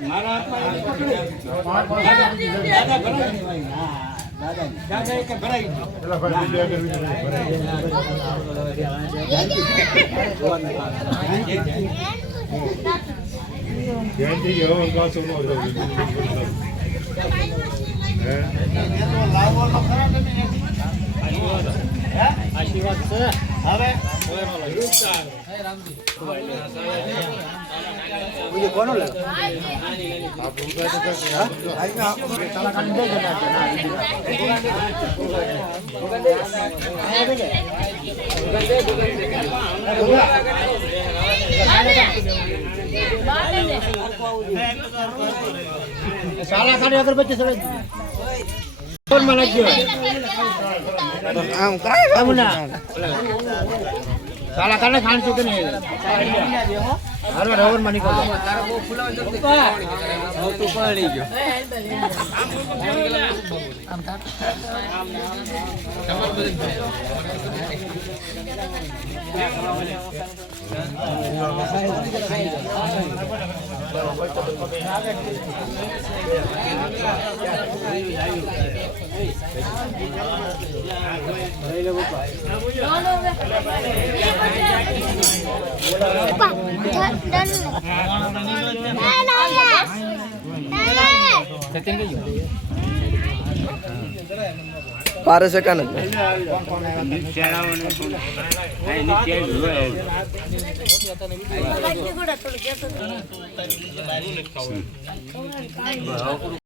મારા હાથમાં દાદા ભરાઈ દાદા એક ભરાઈ આશીર્વાદ છે હવે मुझे कौन लगा आप साला खाने अगर बच्चे सब कौन मना क्यों हम ना साला खाने खाने से नहीं हर बार और मनी को तारा वो फुला जल्दी वो तो पड़ी गयो आम था खबर बदल पारे से कान